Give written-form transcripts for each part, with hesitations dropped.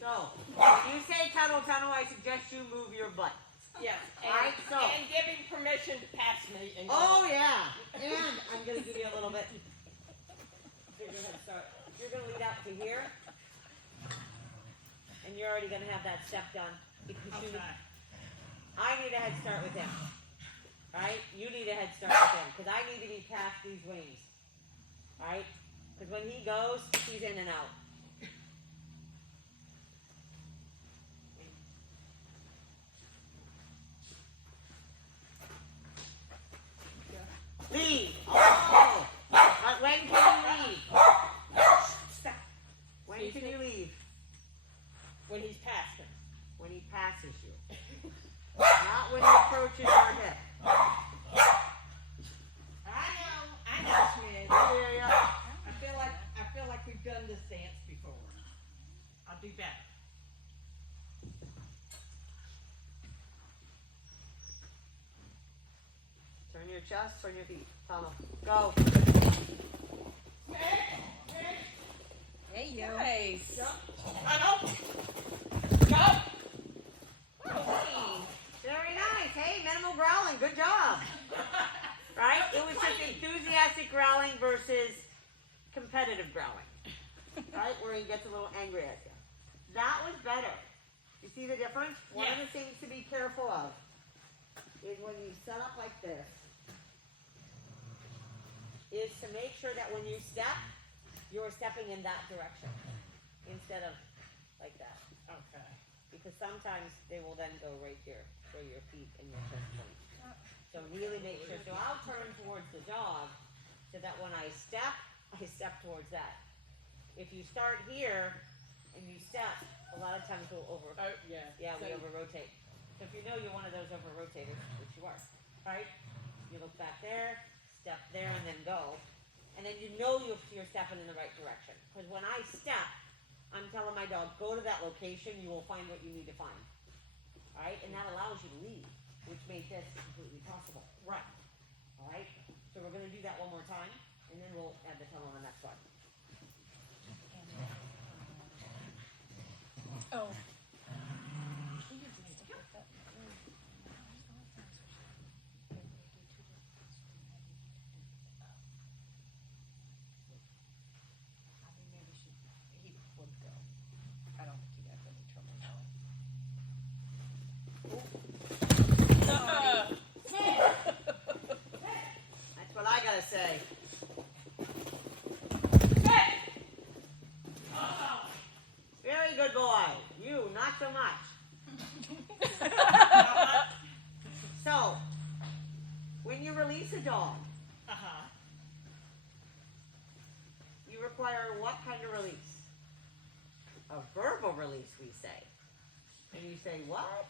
So, when you say tunnel, tunnel, I suggest you move your butt. Yes. All right, so. And give him permission to pass me. And Oh, yeah. And I'm going to give you a little bit. Here, go ahead, start. You're going to lead out to here. And you're already going to have that step done. Okay. I need a head start with him. Right? You need a head start with him. Because I need to be past these wings. Alright? Because when he goes, he's in and out. Lead. Oh. But when can you leave? Stop. When can you leave? When he's past him. When he passes you. Not when he approaches your hip. I know, Schmidt. Yeah. I feel like we've done this dance before. I'll do better. Turn your chest, turn your feet. Tunnel. Go. Hey, you. Nice. Tunnel. Go. Very nice. Hey, minimal growling. Good job. Right? It was just enthusiastic growling versus competitive growling. Right? Where he gets a little angry at you. That was better. You see the difference? One of the things to be careful of is when you set up like this, is to make sure that when you step, you're stepping in that direction instead of like that. Okay. Because sometimes they will then go right here where your feet and your chest point. So really make sure. So I'll turn towards the dog so that when I step towards that. If you start here and you step, a lot of times we'll over. Oh, yeah. Yeah, we over rotate. So if you know you're one of those over rotators, which you are, right? You look back there, step there, and then go. And then you know you're stepping in the right direction. Because when I step, I'm telling my dog, go to that location, you will find what you need to find. Alright? And that allows you to leave, which made this completely possible. Right. Alright? So we're going to do that one more time, and then we'll add the tunnel on the next one. Oh. That's what I gotta say. Very good boy. You, not so much. So, when you release a dog, Uh-huh. you require what kind of release? A verbal release, we say. And you say, what?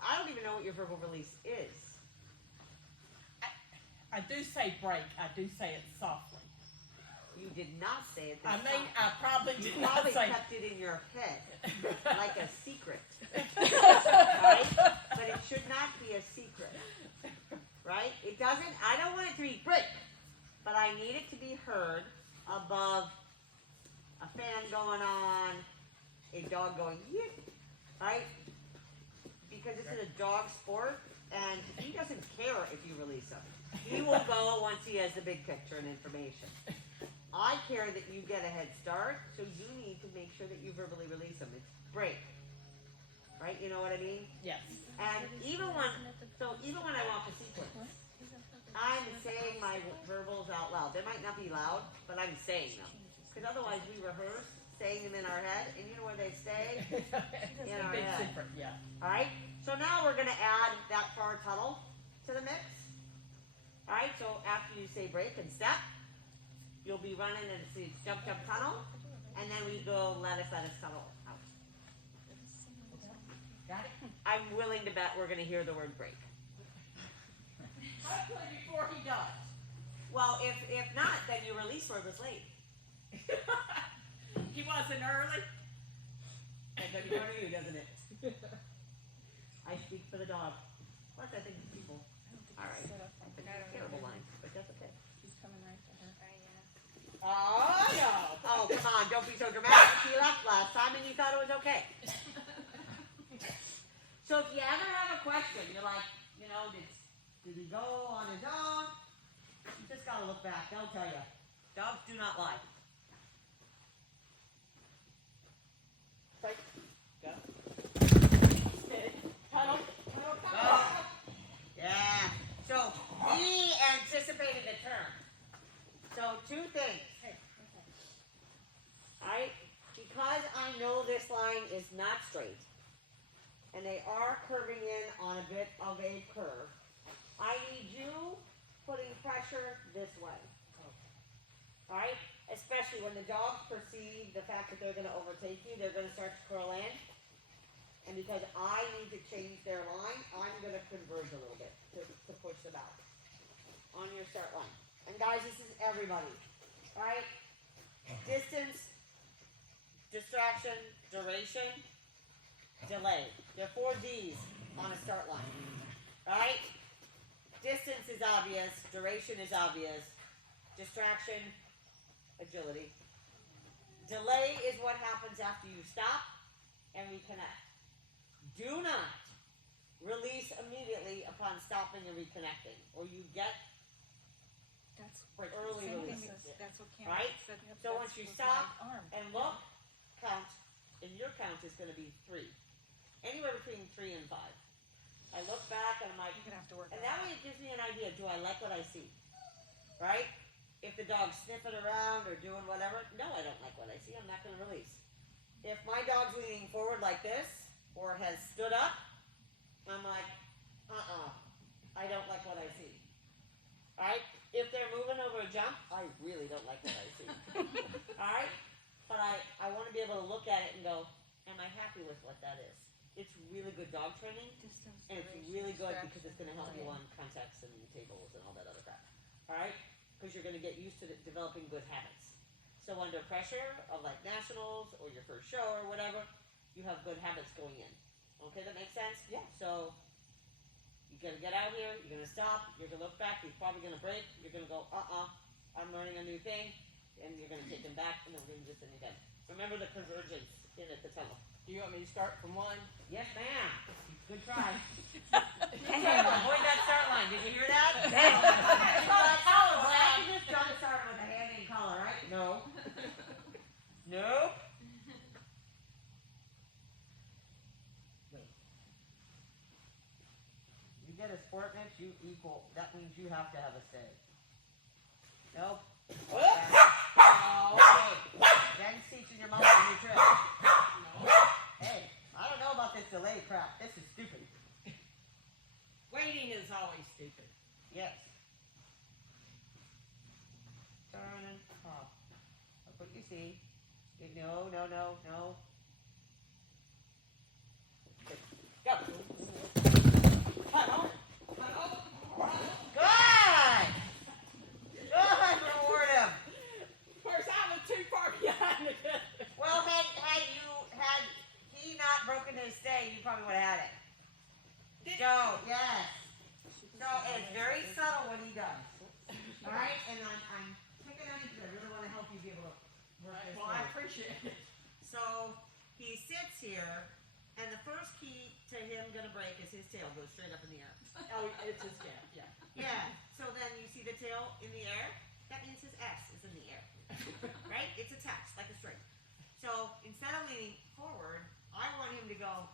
I don't even know what your verbal release is. I do say break. I do say it softly. You did not say it this I mean, time. I probably You did not probably say. kept it in your head, like a secret. Right? But it should not be a secret. Right? It doesn't, I don't want it to be break, but I need it to be heard above a fan going on, a dog going, yip, right? Because this is a dog sport, and he doesn't care if you release him. He will go once he has the big picture and information. I care that you get a head start, so you need to make sure that you verbally release him. It's break. Right? You know what I mean? Yes. And even when I walk a sequence, I'm saying my verbals out loud. They might not be loud, but I'm saying them. Because otherwise we rehearse saying them in our head, and you know where they stay? In our Big head. secret, yeah. Alright? So now we're going to add that far tunnel to the mix. Alright, so after you say break and step, you'll be running and it's jump, jump, tunnel. And then we go lettuce, tunnel out. Got it? I'm willing to bet we're going to hear the word break. Hopefully before he does. Well, if not, then your release word was late. He wasn't early. And then you you, doesn't it? I speak for the dog. Plus, I think people. All right. It's a terrible line, but that's okay. He's coming right to her. Oh, no. Oh, come on, don't be so dramatic. He left last time and you thought it was okay. So if you ever have a question, you're like, did he go on his own? You just gotta look back, they'll tell you. Dogs do not lie. Go. Cuddle. Go. Yeah. So he anticipated the turn. So two things. Because I know this line is not straight, and they are curving in on a bit of a curve, I need you putting pressure this way. Alright? Especially when the dogs perceive the fact that they're going to overtake you, they're going to start to curl in. And because I need to change their line, I'm going to converge a little bit to push them out on your start line. And guys, this is everybody. Alright? Distance, distraction, duration, delay. There are 4 D's on a start line. Alright? Distance is obvious, duration is obvious, distraction, agility. Delay is what happens after you stop and reconnect. Do not release immediately upon stopping and reconnecting, or you get That's early same release. thing. That's what Cameron Right? said. So That's once you with stop my arm. and look, count, and your count is going to be 3. Anywhere between 3 and 5. I look back and I'm like, You're gonna have to work. and on that way it gives me an idea, do I like what I see? Right? If the dog's sniffing around or doing whatever, no, I don't like what I see, I'm not going to release. If my dog's leaning forward like this, or has stood up, I'm like, I don't like what I see. Alright? If they're moving over a jump, I really don't like what I see. Alright? But I want to be able to look at it and go, am I happy with what that is? It's really good dog training, Distance, and it's duration, really good because it's going to help you distraction. on contexts and tables and all that other crap. Alright? Because you're going to get used to developing good habits. So under pressure of like nationals or your first show or whatever, you have good habits going in. Okay, that makes sense? Yeah. So you're going to get out here, you're going to stop, you're going to look back, he's probably going to break, you're going to go, I'm learning a new thing, and you're going to take him back, and then we're going to do this thing again. Remember the convergence in at the tunnel. Do you want me to start from 1? Yes, ma'am. Good try. Avoid that start line. Did you hear that? Oh, well, I can just jump start with a hand in collar, right? No. Nope. Wait. You get a sport mix, you equal. That means you have to have a say. Nope. Okay. Jen's teaching your mom a new trick. Hey, I don't know about this delay crap. This is stupid. Waiting is always stupid. Yes. Turn and pop. Look what you see. No. Go. Cuddle. Good! Good, reward him. Of course, I was too far behind it. Well, had he not broken his stay, you probably would have had it. Go, yes. So it's very subtle what he does. Alright? And I'm picking on you because I really want to help you be able to work this Well, I through. appreciate it. So he sits here, and the first key to him gonna break is his tail goes straight up in the air. Oh, it's his gap, yeah. Yeah. So then you see the tail in the air. That means his S is in the air, right? It's attached like a string. So instead of leaning forward, I want him to go.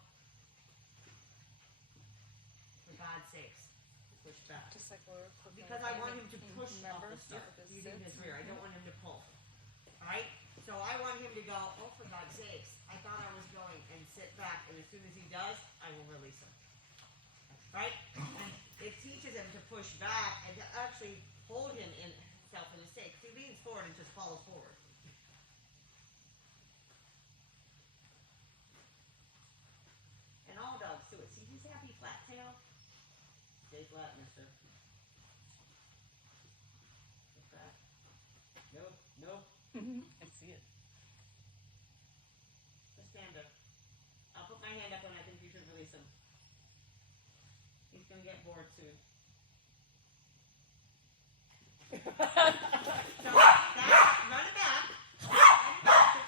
For God's sakes, push back. Just like we're Because I want him to push off the start using his rear. I don't want him to pull. Alright? So I want him to go, oh, for God's sakes, I thought I was going, and sit back, and as soon as he does, I will release him. Right? And it teaches him to push back and to actually hold him in himself in his stake. He leans forward and just falls forward. And all dogs do it. See his happy flat tail? Stay flat, mister. Look back. Nope. I see it. Just stand up. I'll put my hand up when I think you should release him. He's gonna get bored soon. So that's run it back. Run it back.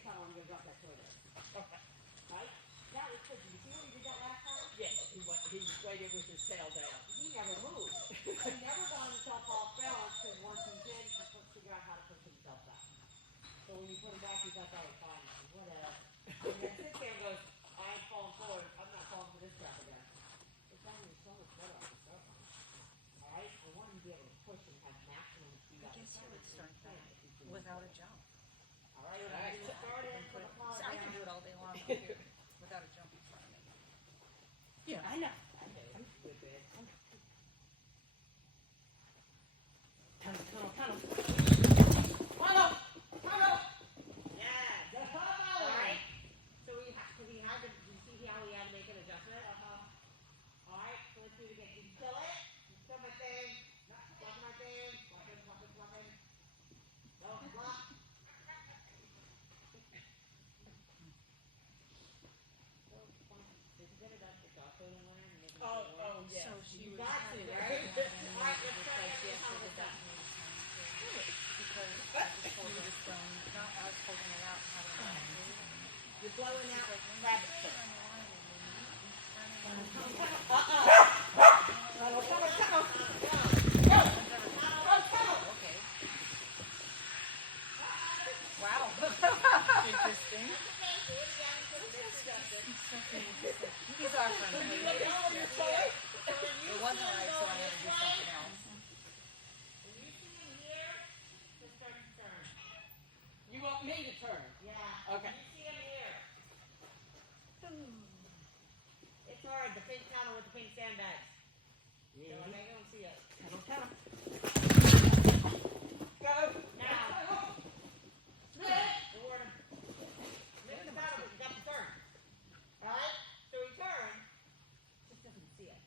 please tell him I'm gonna drop that toy there. Okay. Right? That was good. Did you see what he did that last time? Yeah, he waited with his tail down. He never moved. He never got himself off balance because once he's in, he couldn't figure out how to push himself back. So when you put him back, he thought that was fine. He said, whatever. And then sits there and goes, I ain't falling forward. I'm not falling for this crap again. It's only so much better on the start line. Alright? I want him to be able to push and have maximum speed. I out the guess you start would line. start You that can't if you can- without a jump. Alright, Alright. so start in, put the car So I can down. do it all day long up here without a jump in front of me. Yeah, I know. Good, babe. Tunnel. Yes. Alright. So he had to, you see how he had to make an adjustment? Alright, so let's do it again. Did you kill it? You killed my thing. Block my thing. Block it. No, block. So, fine. Did you get it up? It's also in there and making Oh, it work? yeah. So she You was got to, having right? that and Alright, let's it's try like it she again. actually did that many times. Because I just told her to throw, no, I was holding it out and having it back. You're blowing She's out like, when you rabbit turn foot. on the line and when you turn it on, okay. Wow. Interesting. He's our friend. It wasn't right, so I had to do something else. When you see him here, just start to turn. You want me to turn? Yeah. Okay. You see him here. It's hard, the pink tunnel with the pink sandbags. So they don't see it. Go. Now. Reward him. Make the tunnel, but you got to turn. Alright? So he turned, just doesn't see it.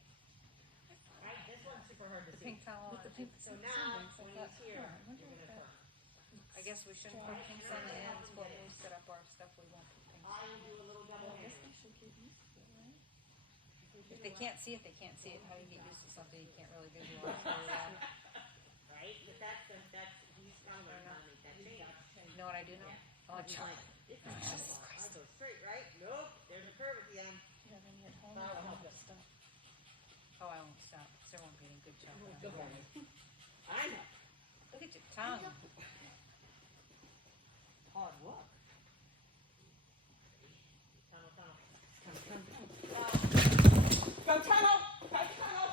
Right? This one's super hard to see. Pink towel. So now, when he's here, you're gonna turn. I guess we shouldn't put pinks on the ends, but when we set up our stuff, we won't put pinks. I will do a little double hand. If they can't see it, they can't see it. How do you get used to something you can't really visualize very well? Right? But that's, he's kind of learning how to make that change. You know what I do now? Oh, He's chop. like, this is how far. I go straight, right? Nope, there's a curve at the end. That'll help us. Oh, I won't stop. There won't be any good chopping. Good boy. I know. Look at your tongue. Hard work. Tunnel. Go tunnel.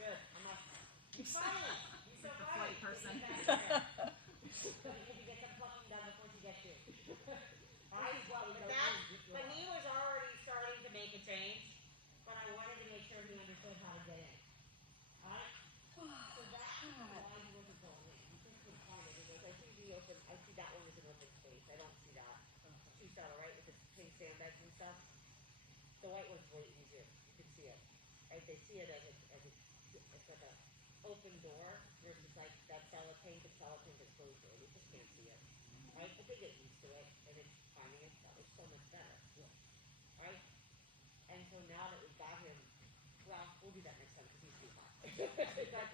Good. I'm up. You're funny. You're so funny. person. So you need to get some plucking done before she gets you. Alright, but he was already starting to make a change, but I wanted to make sure he understood how to get in. Alright? So that's why he wasn't going in. He just couldn't find it. He goes, I see that one as an open space. I don't see that. She saw it, right, with the pink sandbags and stuff. The white one's way easier. You can see it. Right? They see it as it's like a open door versus like that cellophane, but cellophane is closed door. You just can't see it. Right? But they get used to it and it's finding it that was so much better. Right? And so now that we've got him, well, we'll do that next time because he's too hot. But